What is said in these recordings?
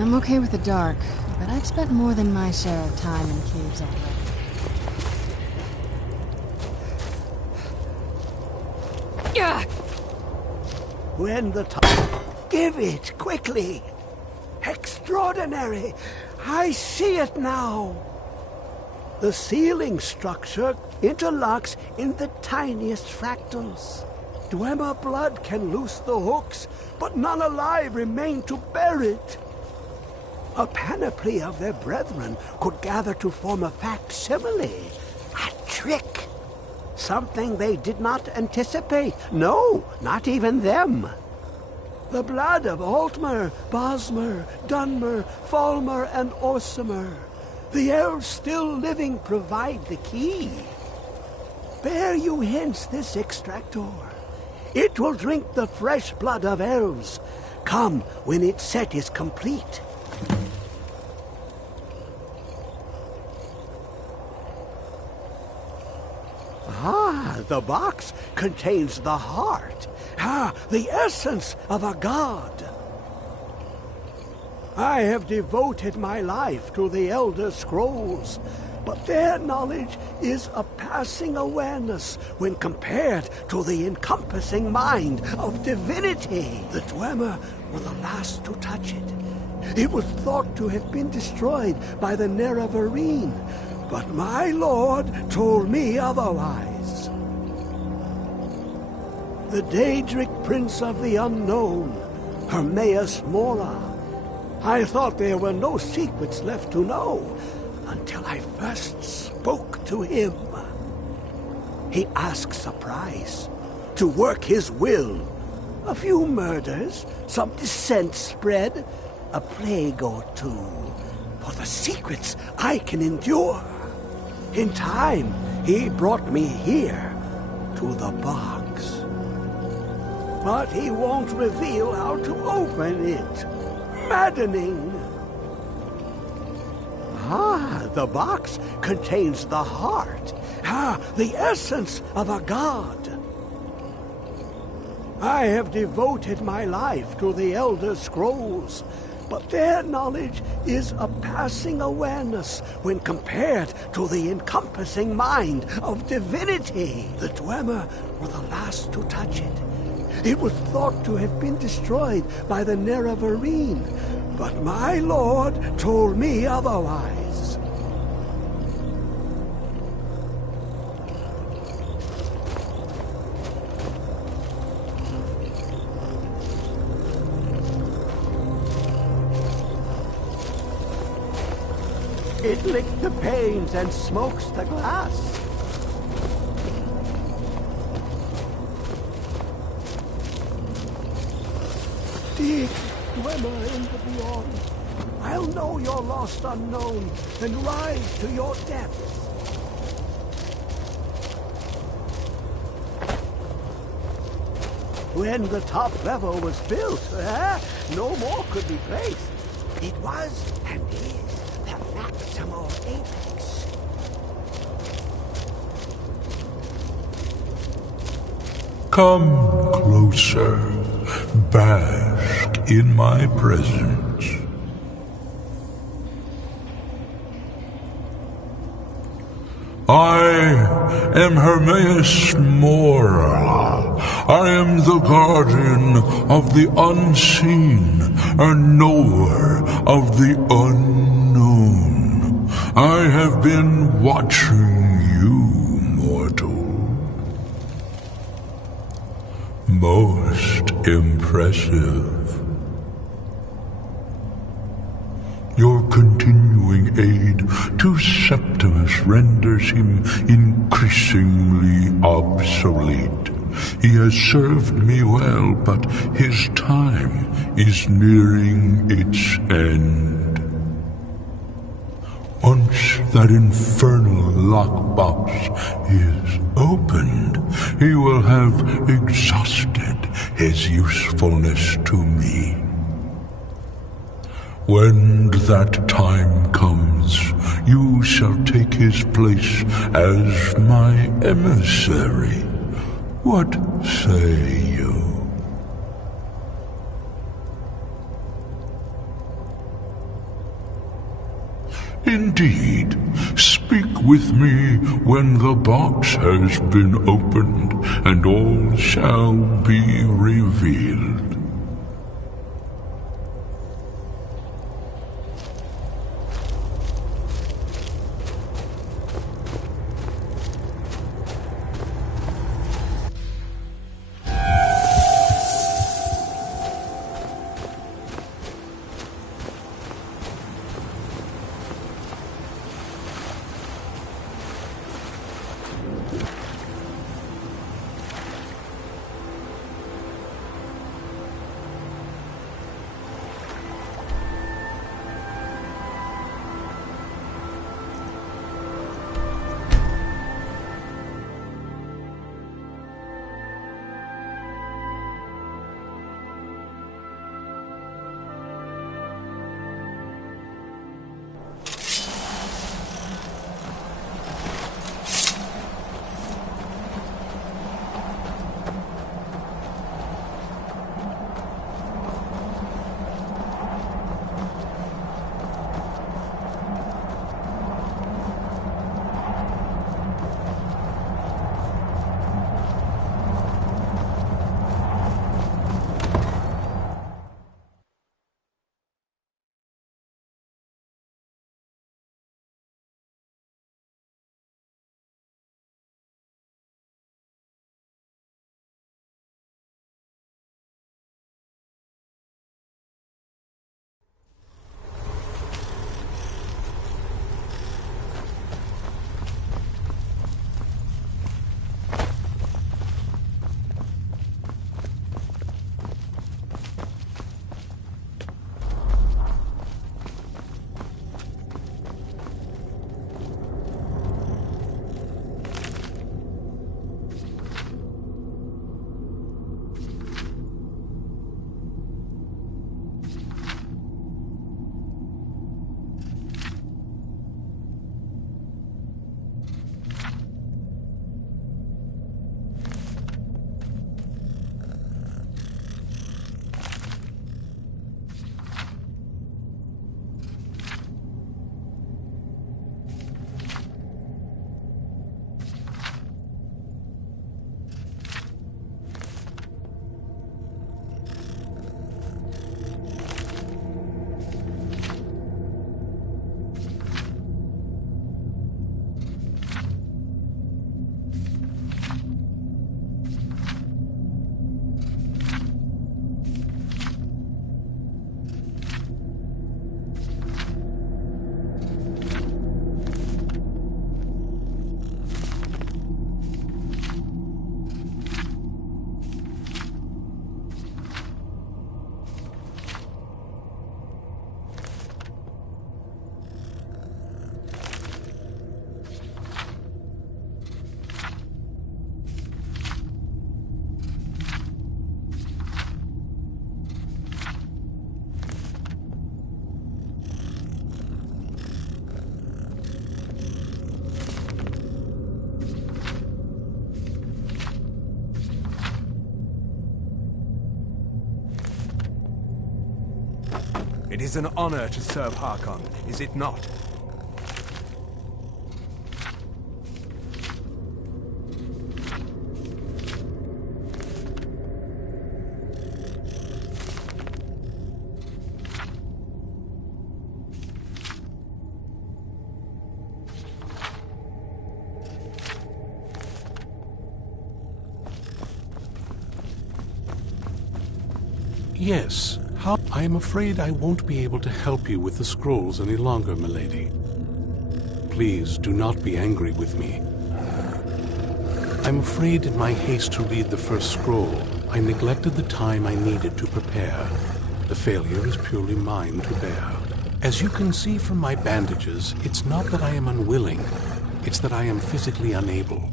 I'm okay with the dark, but I've spent more than my share of time in caves already. Yeah. When the time... Give it, quickly! Extraordinary! I see it now! The ceiling structure interlocks in the tiniest fractals. Dwemer blood can loose the hooks, but none alive remain to bear it. A panoply of their brethren could gather to form a facsimile. A trick! Something they did not anticipate. No, not even them. The blood of Altmer, Bosmer, Dunmer, Falmer, and Orsimer. The elves still living provide the key. Bear you hence this extractor. It will drink the fresh blood of elves. Come when its set is complete. Ah, the box contains the heart. Ah, the essence of a god. I have devoted my life to the Elder Scrolls, but their knowledge is a passing awareness when compared to the encompassing mind of divinity. The Dwemer were the last to touch it. It was thought to have been destroyed by the Nerevarine, but my lord told me otherwise. The Daedric Prince of the Unknown, Hermaeus Mora. I thought there were no secrets left to know until I first spoke to him. He asks a price to work his will. A few murders, some dissent spread, a plague or two. For the secrets I can endure. In time, he brought me here, to the box. But he won't reveal how to open it. Maddening. Ah, the box contains the heart. Ah, the essence of a god. I have devoted my life to the Elder Scrolls, but their knowledge is a passing awareness when compared to the encompassing mind of divinity. The Dwemer were the last to touch it. It was thought to have been destroyed by the Nerevarine, but my lord told me otherwise. It licked the panes and smokes the glass. Dig, Dwemer in the beyond. I'll know your lost unknown and rise to your depths. When the top level was built, no more could be placed. It was and is the maximal apex. Come closer, bask in my presence. I am Hermaeus Mora. I am the guardian of the unseen, a knower of the unknown. I have been watching you, mortal. Most impressive. Your continuing aid to Septimus renders him increasingly obsolete. He has served me well, but his time is nearing its end. Once that infernal lockbox is opened, he will have exhausted his usefulness to me. When that time comes, you shall take his place as my emissary. What say you? indeed. Speak with me when the box has been opened, and all shall be revealed. It is an honor to serve Harkon, is it not? Yes. I am afraid I won't be able to help you with the scrolls any longer, milady. Please do not be angry with me. I'm afraid in my haste to read the first scroll, I neglected the time I needed to prepare. The failure is purely mine to bear. As you can see from my bandages, it's not that I am unwilling, it's that I am physically unable.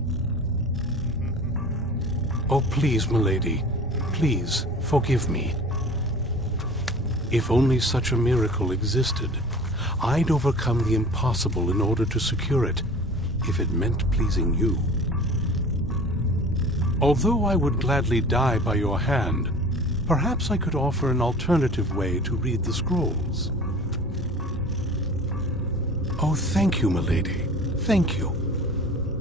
Oh, please, milady, please forgive me. If only such a miracle existed, I'd overcome the impossible in order to secure it, if it meant pleasing you. Although I would gladly die by your hand, perhaps I could offer an alternative way to read the scrolls. Oh, thank you, milady. Thank you.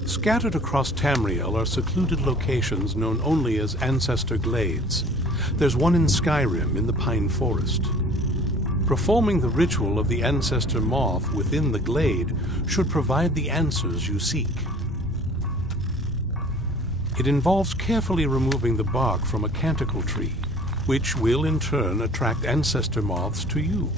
Scattered across Tamriel are secluded locations known only as Ancestor Glades. There's one in Skyrim in the Pine Forest. Performing the ritual of the Ancestor Moth within the glade should provide the answers you seek. It involves carefully removing the bark from a canticle tree, which will in turn attract ancestor moths to you.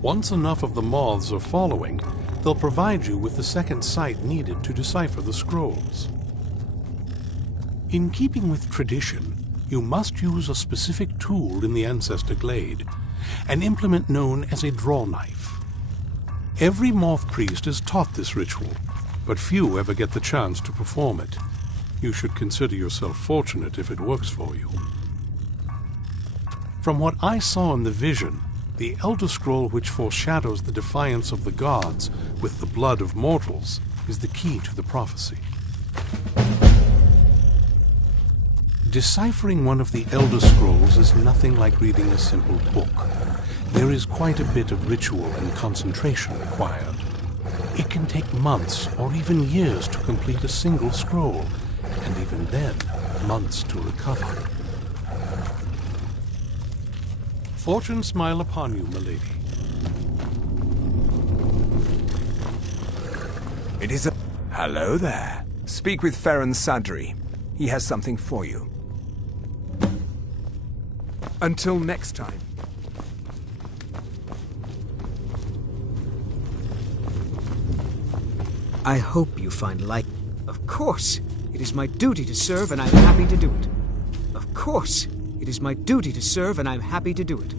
Once enough of the moths are following, they'll provide you with the second sight needed to decipher the scrolls. In keeping with tradition, you must use a specific tool in the Ancestor Glade, an implement known as a draw knife. Every moth priest is taught this ritual, but few ever get the chance to perform it. You should consider yourself fortunate if it works for you. From what I saw in the vision, the Elder Scroll which foreshadows the defiance of the gods with the blood of mortals is the key to the prophecy. Deciphering one of the Elder Scrolls is nothing like reading a simple book. There is quite a bit of ritual and concentration required. It can take months or even years to complete a single scroll, and even then, months to recover. Fortune smile upon you, milady. It is a... Hello there. Speak with Farron Sadri. He has something for you. Until next time. I hope you find light. Of course, it is my duty to serve, and I'm happy to do it. Of course, it is my duty to serve, and I'm happy to do it.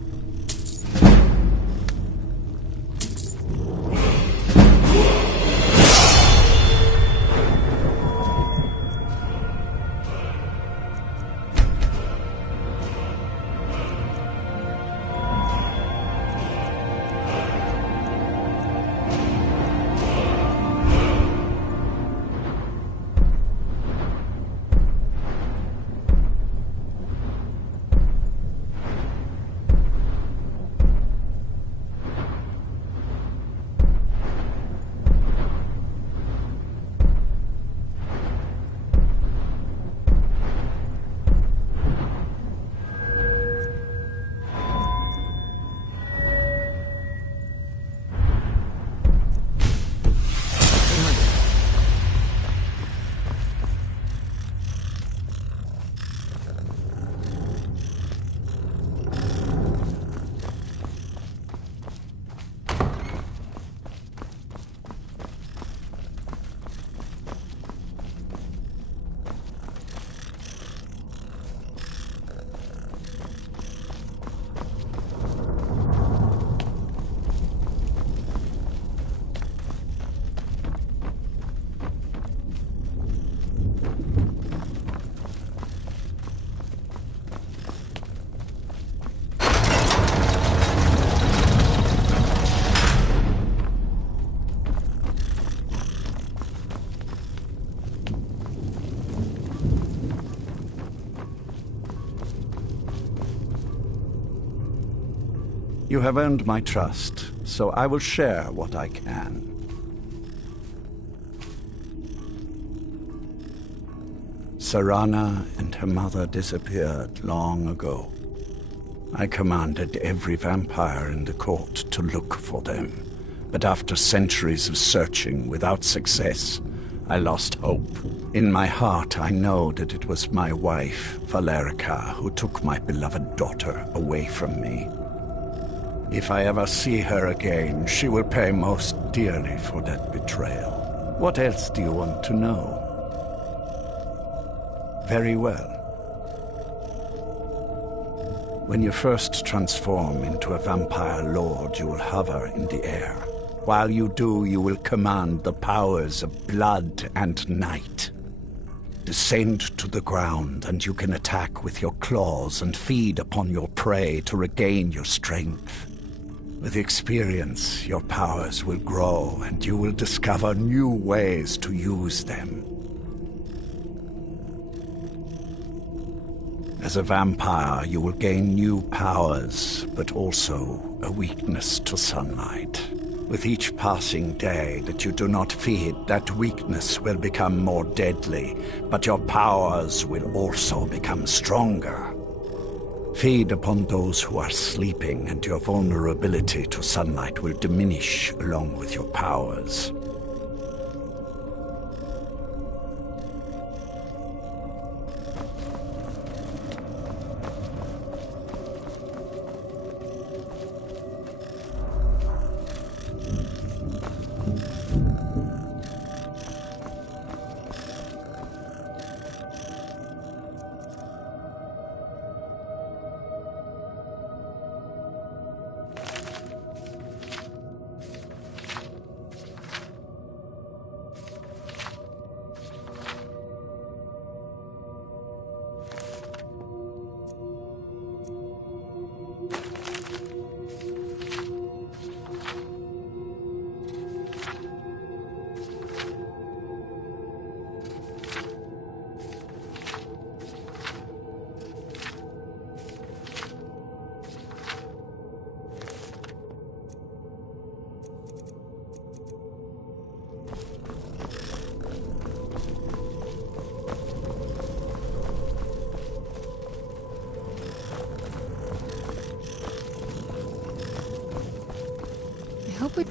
You have earned my trust, so I will share what I can. Serana and her mother disappeared long ago. I commanded every vampire in the court to look for them, but after centuries of searching without success, I lost hope. In my heart, I know that it was my wife, Valerica, who took my beloved daughter away from me. If I ever see her again, she will pay most dearly for that betrayal. What else do you want to know? Very well. When you first transform into a vampire lord, you will hover in the air. While you do, you will command the powers of blood and night. Descend to the ground, and you can attack with your claws and feed upon your prey to regain your strength. With experience, your powers will grow, and you will discover new ways to use them. As a vampire, you will gain new powers, but also a weakness to sunlight. With each passing day that you do not feed, that weakness will become more deadly, but your powers will also become stronger. Feed upon those who are sleeping, and your vulnerability to sunlight will diminish along with your powers. I hope we...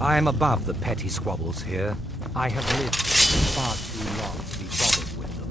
I am above the petty squabbles here. I have lived far too long to be bothered with them.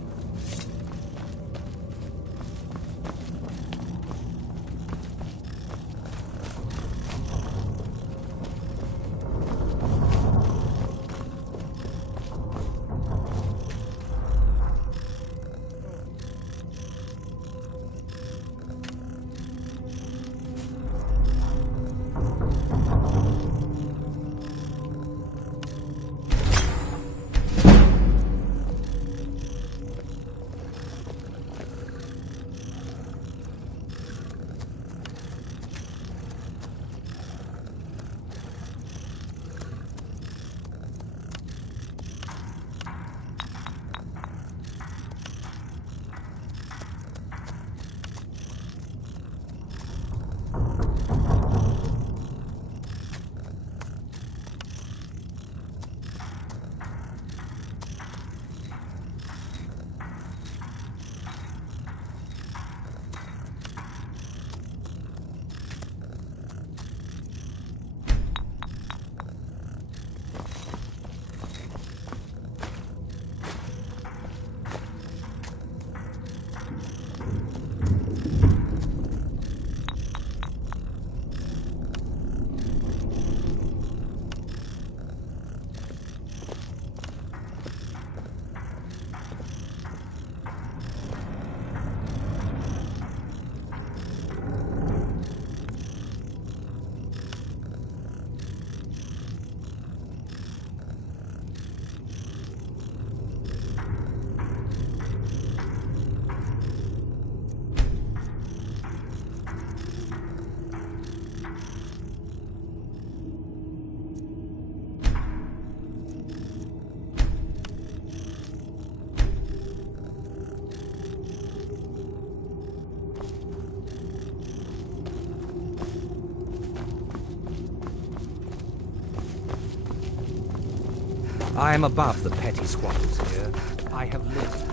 I am above the petty squabbles here. I have lived.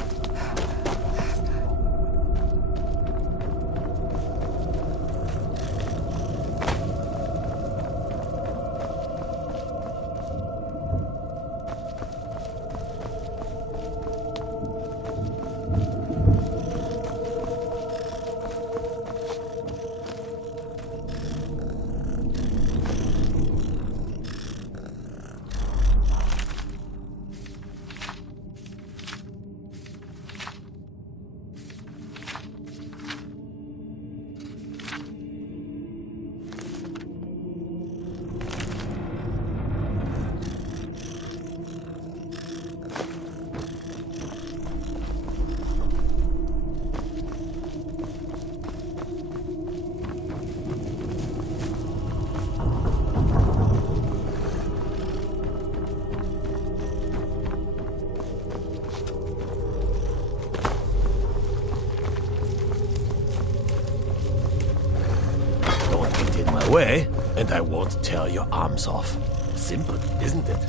it my way, and I won't tear your arms off. Simple, isn't it?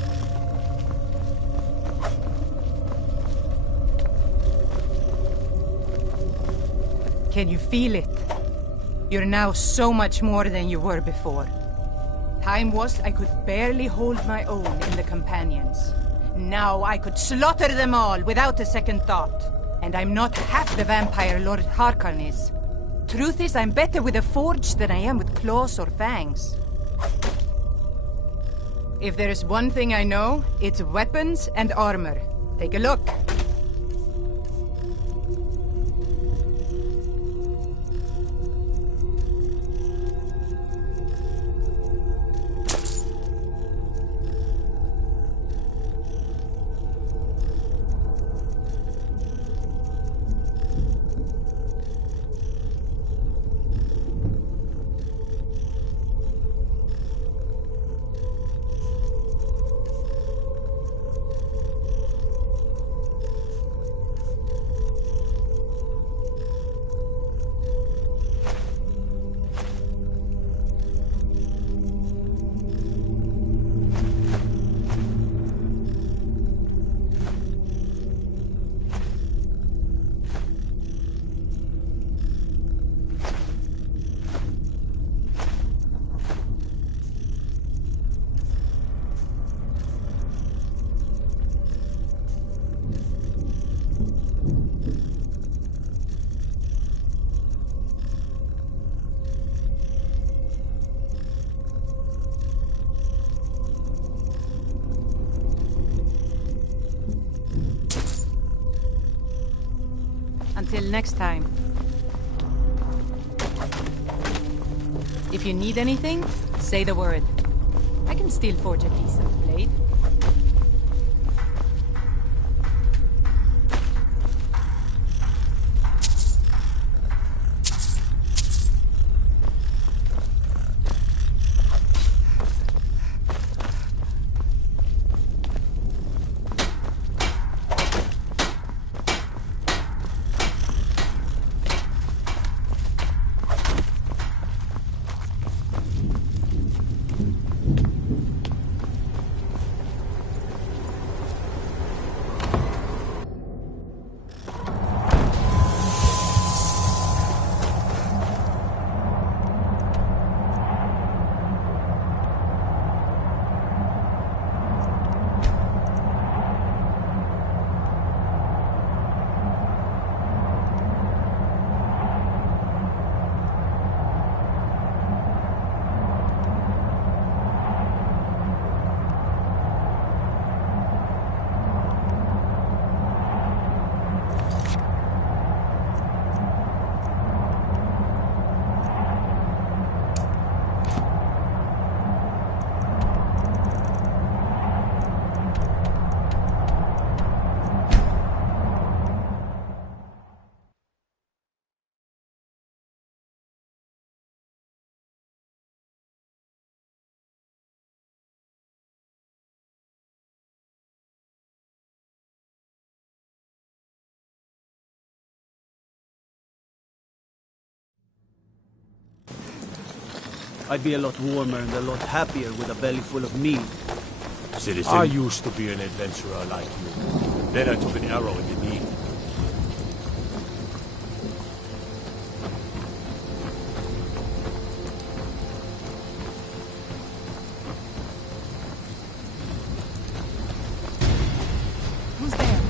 Can you feel it? You're now so much more than you were before. Time was I could barely hold my own in the companions. Now I could slaughter them all without a second thought. And I'm not half the vampire Lord Harkon is. Truth is, I'm better with a forge than I am with claws or fangs. If there is one thing I know, it's weapons and armor. Take a look. Until next time. If you need anything, say the word. I can still forge a decent blade. I'd be a lot warmer and a lot happier with a belly full of meat. Citizen, I used to be an adventurer like you. Then I took an arrow in the knee. Who's there?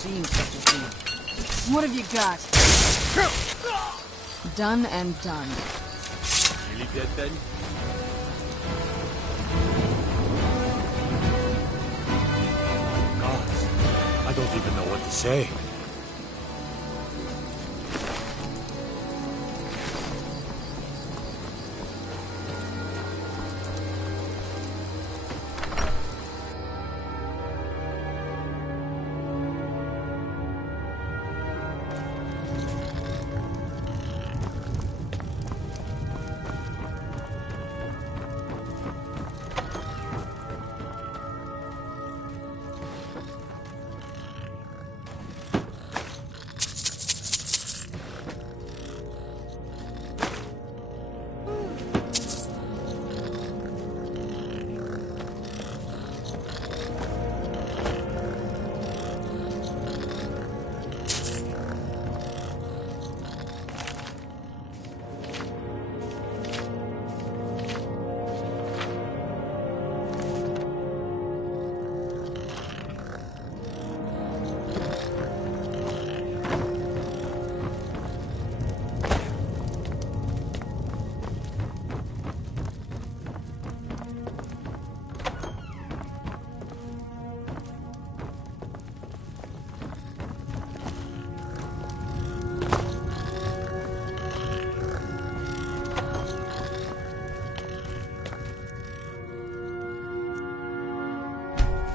seen such a thing. What have you got? Done and done. Really dead then? Gods, I don't even know what to say.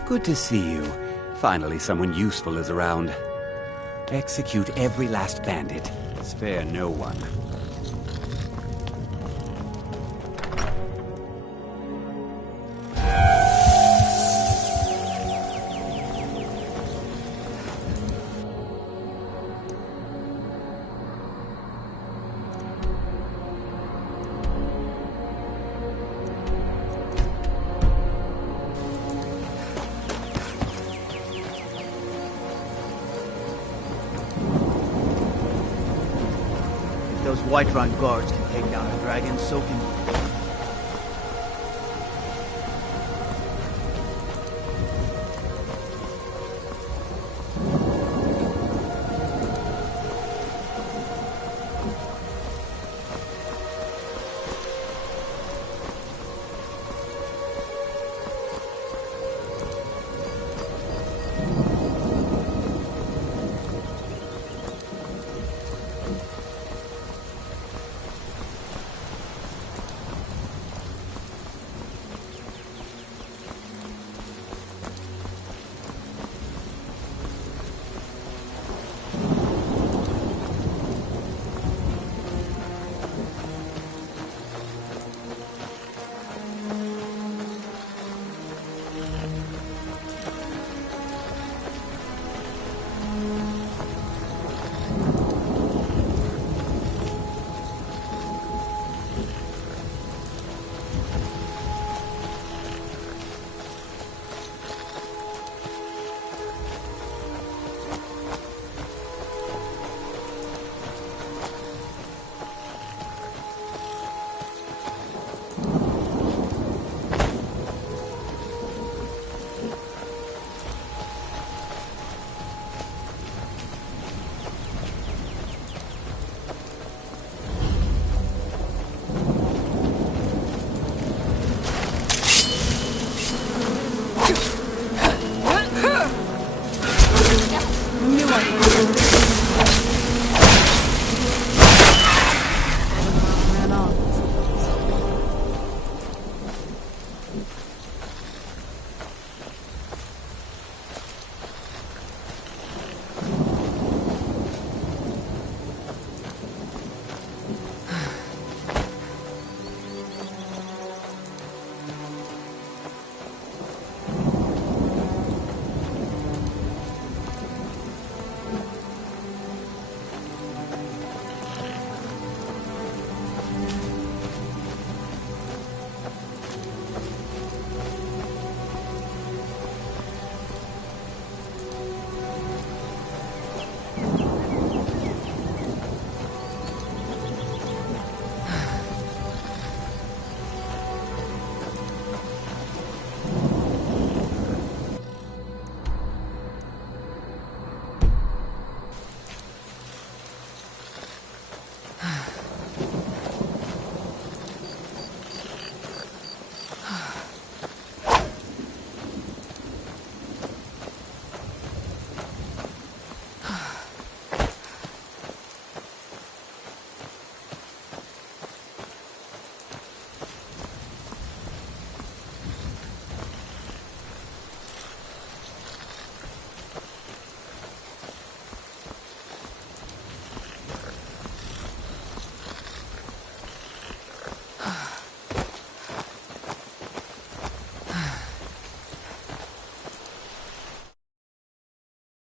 Good to see you. Finally, someone useful is around. Execute every last bandit. Spare no one. Those Whiterun guards can take down a dragon, so can